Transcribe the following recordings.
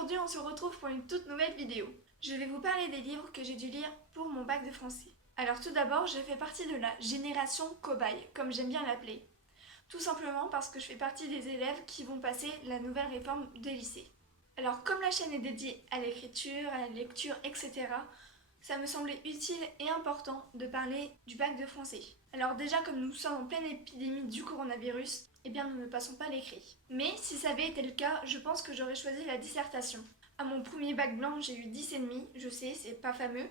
Aujourd'hui, on se retrouve pour une toute nouvelle vidéo. Je vais vous parler des livres que j'ai dû lire pour mon bac de français. Alors tout d'abord, je fais partie de la génération cobaye, comme j'aime bien l'appeler. Tout simplement parce que je fais partie des élèves qui vont passer la nouvelle réforme des lycées. Alors comme la chaîne est dédiée à l'écriture, à la lecture, etc., ça me semblait utile et important de parler du bac de français. Alors déjà, comme nous sommes en pleine épidémie du coronavirus, eh bien nous ne passons pas l'écrit. Mais si ça avait été le cas, je pense que j'aurais choisi la dissertation. À mon premier bac blanc, j'ai eu 10,5, je sais, c'est pas fameux.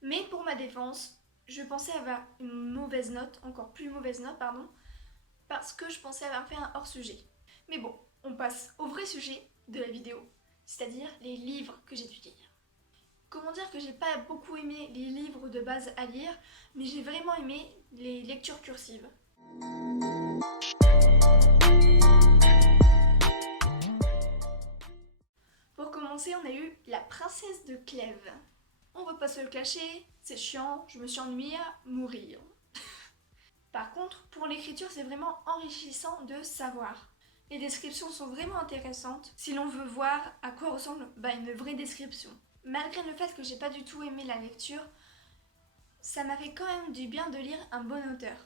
Mais pour ma défense, je pensais avoir une mauvaise note, encore plus mauvaise note, pardon, parce que je pensais avoir fait un hors-sujet. Mais bon, on passe au vrai sujet de la vidéo, c'est-à-dire les livres que j'ai dû lire. Comment dire que j'ai pas beaucoup aimé les livres de base à lire, mais j'ai vraiment aimé les lectures cursives. Pour commencer, on a eu La Princesse de Clèves. On va pas se le cacher, c'est chiant, je me suis ennuyée à mourir. Par contre, pour l'écriture, c'est vraiment enrichissant de savoir. Les descriptions sont vraiment intéressantes si l'on veut voir à quoi ressemble une vraie description. Malgré le fait que j'ai pas du tout aimé la lecture, ça m'a fait quand même du bien de lire un bon auteur.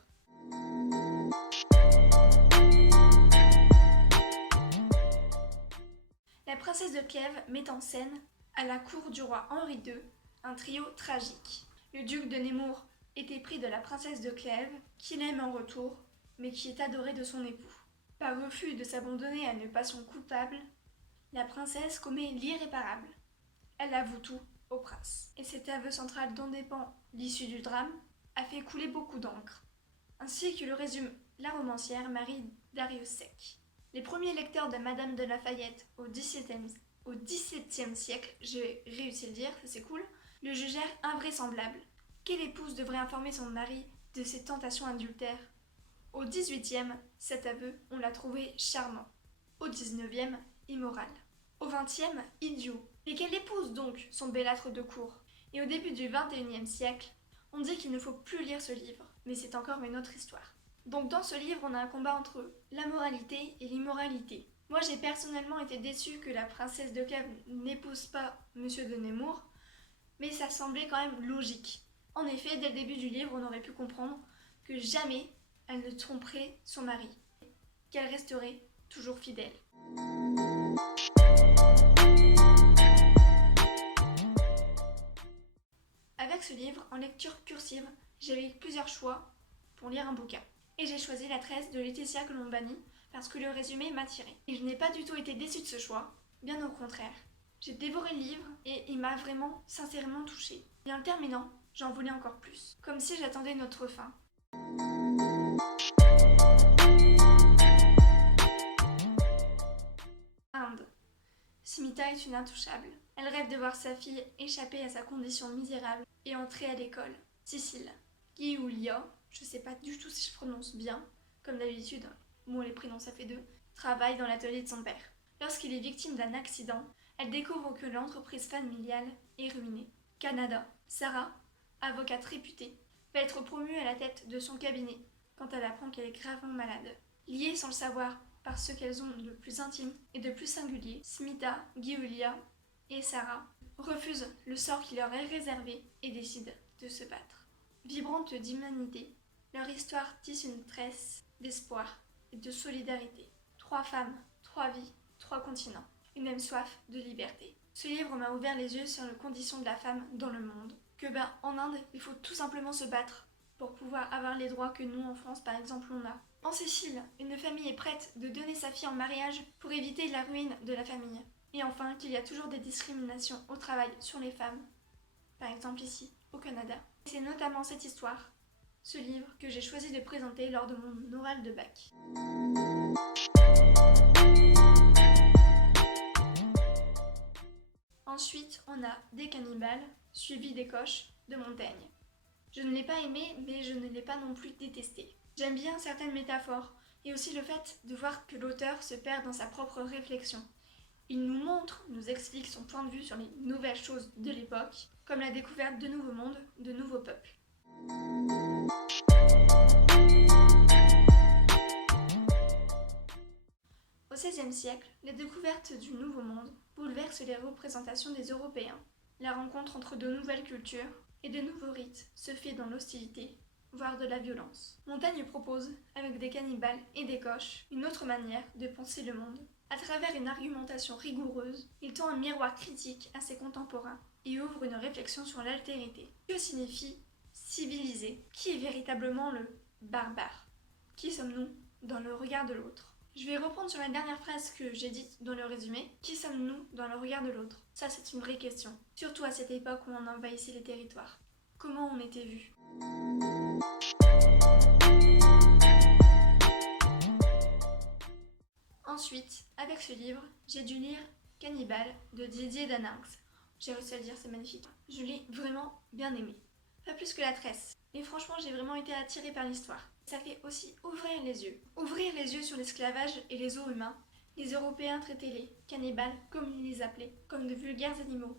La Princesse de Clèves met en scène, à la cour du roi Henri II, un trio tragique. Le duc de Nemours est épris de la princesse de Clèves, qu'il aime en retour, mais qui est adorée de son époux. Par refus de s'abandonner à une passion coupable, la princesse commet l'irréparable. Elle avoue tout au prince. Et cet aveu central dont dépend l'issue du drame a fait couler beaucoup d'encre. Ainsi que le résume la romancière Marie Darrieussecq. Les premiers lecteurs de Madame de Lafayette au XVIIe siècle, j'ai réussi à le dire, ça c'est cool, le jugèrent invraisemblable. Quelle épouse devrait informer son mari de ses tentations adultères? Au XVIIIe, cet aveu, on l'a trouvé charmant. Au XIXe, immoral. Au XXe, idiot. Et quelle épouse donc son bellâtre de cour? Et au début du XXIe siècle, on dit qu'il ne faut plus lire ce livre, mais c'est encore une autre histoire. Donc dans ce livre, on a un combat entre la moralité et l'immoralité. Moi, j'ai personnellement été déçue que la princesse de Clèves n'épouse pas Monsieur de Nemours, mais ça semblait quand même logique. En effet, dès le début du livre, on aurait pu comprendre que jamais elle ne tromperait son mari, qu'elle resterait toujours fidèle. Avec ce livre, en lecture cursive, j'avais plusieurs choix pour lire un bouquin. Et j'ai choisi La Tresse de Laetitia Colombani parce que le résumé m'attirait. Et je n'ai pas du tout été déçue de ce choix, bien au contraire. J'ai dévoré le livre et il m'a vraiment, sincèrement touchée. Et en le terminant, j'en voulais encore plus, comme si j'attendais notre fin. Inde. Smita est une intouchable. Elle rêve de voir sa fille échapper à sa condition misérable et entrer à l'école. Sicile. Giulia, je sais pas du tout si je prononce bien, comme d'habitude, bon les prénoms ça fait deux, travaille dans l'atelier de son père. Lorsqu'il est victime d'un accident, elle découvre que l'entreprise familiale est ruinée. Canada. Sarah, avocate réputée, va être promue à la tête de son cabinet quand elle apprend qu'elle est gravement malade. Liées sans le savoir par ce qu'elles ont de plus intime et de plus singulier, Smita, Giulia et Sarah refusent le sort qui leur est réservé et décident de se battre. Vibrantes d'humanité, leur histoire tisse une tresse d'espoir et de solidarité. 3 femmes, 3 vies, 3 continents, une même soif de liberté. Ce livre m'a ouvert les yeux sur les conditions de la femme dans le monde. Que en Inde, il faut tout simplement se battre pour pouvoir avoir les droits que nous en France par exemple on a. En Sicile, une famille est prête de donner sa fille en mariage pour éviter la ruine de la famille. Et enfin, qu'il y a toujours des discriminations au travail sur les femmes, par exemple ici, au Canada. C'est notamment cette histoire, ce livre, que j'ai choisi de présenter lors de mon oral de bac. Ensuite, on a Des cannibales, suivi des coches, de Montaigne. Je ne l'ai pas aimé, mais je ne l'ai pas non plus détesté. J'aime bien certaines métaphores, et aussi le fait de voir que l'auteur se perd dans sa propre réflexion. Il nous montre, nous explique son point de vue sur les nouvelles choses de l'époque, comme la découverte de nouveaux mondes, de nouveaux peuples. Au XVIe siècle, les découvertes du Nouveau Monde bouleversent les représentations des Européens. La rencontre entre de nouvelles cultures et de nouveaux rites se fait dans l'hostilité, voire de la violence. Montaigne propose, avec des cannibales et des coches, une autre manière de penser le monde. À travers une argumentation rigoureuse, il tend un miroir critique à ses contemporains et ouvre une réflexion sur l'altérité. Que signifie civiliser? Qui est véritablement le barbare? Qui sommes-nous dans le regard de l'autre? Je vais reprendre sur la dernière phrase que j'ai dite dans le résumé. Qui sommes-nous dans le regard de l'autre? Ça, c'est une vraie question. Surtout à cette époque où on envahissait les territoires. Comment on était vu? Ensuite, avec ce livre, j'ai dû lire Cannibale de Didier Daninx. J'ai réussi à le dire, c'est magnifique. Je l'ai vraiment bien aimé. Pas plus que la tresse. Et franchement, j'ai vraiment été attirée par l'histoire. Ça fait aussi ouvrir les yeux. Ouvrir les yeux sur l'esclavage et les os humains. Les Européens traitaient les cannibales, comme ils les appelaient, comme de vulgaires animaux.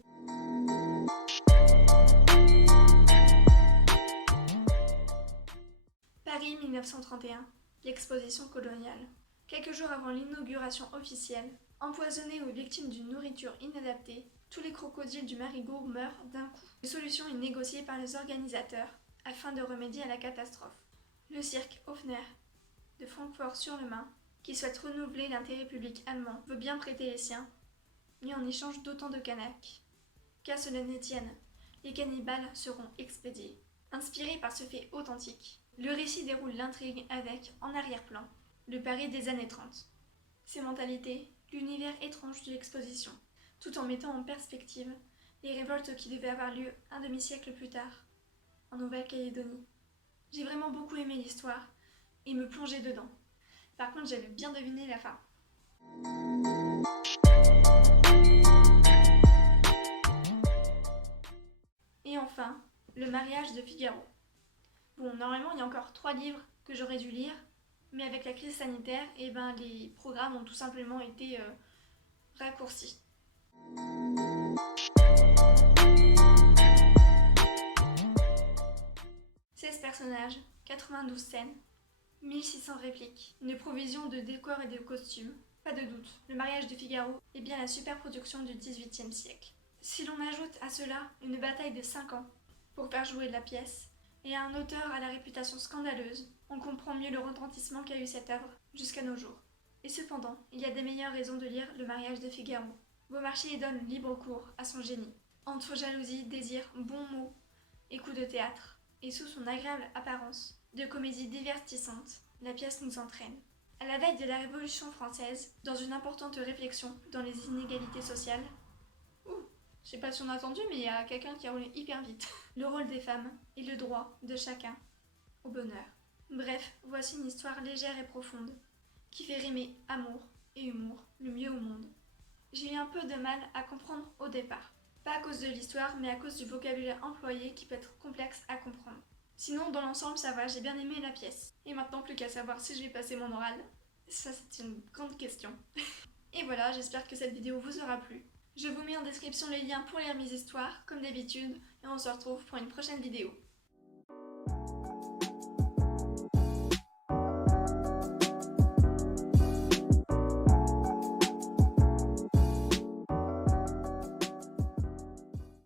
Paris 1931, l'exposition coloniale. Quelques jours avant l'inauguration officielle, empoisonnés ou victimes d'une nourriture inadaptée, tous les crocodiles du Marigot meurent d'un coup. Une solution est négociée par les organisateurs afin de remédier à la catastrophe. Le cirque Hofner de Francfort-sur-le-Main, qui souhaite renouveler l'intérêt public allemand, veut bien prêter les siens, mais en échange d'autant de Kanaks. Qu'à cela ne tienne, les cannibales seront expédiés. Inspiré par ce fait authentique, le récit déroule l'intrigue avec, en arrière-plan, le Paris des années 30. Ses mentalités, l'univers étrange de l'exposition, tout en mettant en perspective les révoltes qui devaient avoir lieu un demi-siècle plus tard, en Nouvelle-Calédonie. J'ai vraiment beaucoup aimé l'histoire et me plonger dedans. Par contre, j'avais bien deviné la fin. Et enfin, le mariage de Figaro. Bon, normalement, il y a encore 3 livres que j'aurais dû lire, mais avec la crise sanitaire, les programmes ont tout simplement été raccourcis. 16 personnages, 92 scènes, 1600 répliques, une provision de décors et de costumes. Pas de doute, le mariage de Figaro est bien la superproduction du XVIIIe siècle. Si l'on ajoute à cela une bataille de 5 ans pour faire jouer la pièce, et un auteur à la réputation scandaleuse, on comprend mieux le retentissement qu'a eu cette œuvre jusqu'à nos jours. Et cependant, il y a des meilleures raisons de lire Le mariage de Figaro. Beaumarchais y donne libre cours à son génie. Entre jalousie, désir, bons mots et coups de théâtre, et sous son agréable apparence de comédie divertissante, la pièce nous entraîne. À la veille de la Révolution française, dans une importante réflexion dans les inégalités sociales, je sais pas si on a entendu, mais il y a quelqu'un qui a roulé hyper vite. Le rôle des femmes et le droit de chacun au bonheur. Bref, voici une histoire légère et profonde qui fait rimer amour et humour le mieux au monde. J'ai eu un peu de mal à comprendre au départ. Pas à cause de l'histoire, mais à cause du vocabulaire employé qui peut être complexe à comprendre. Sinon, dans l'ensemble, ça va, j'ai bien aimé la pièce. Et maintenant, plus qu'à savoir si je vais passer mon oral. Ça, c'est une grande question. Et voilà, j'espère que cette vidéo vous aura plu. Je vous mets en description les liens pour lire mes histoires, comme d'habitude, et on se retrouve pour une prochaine vidéo.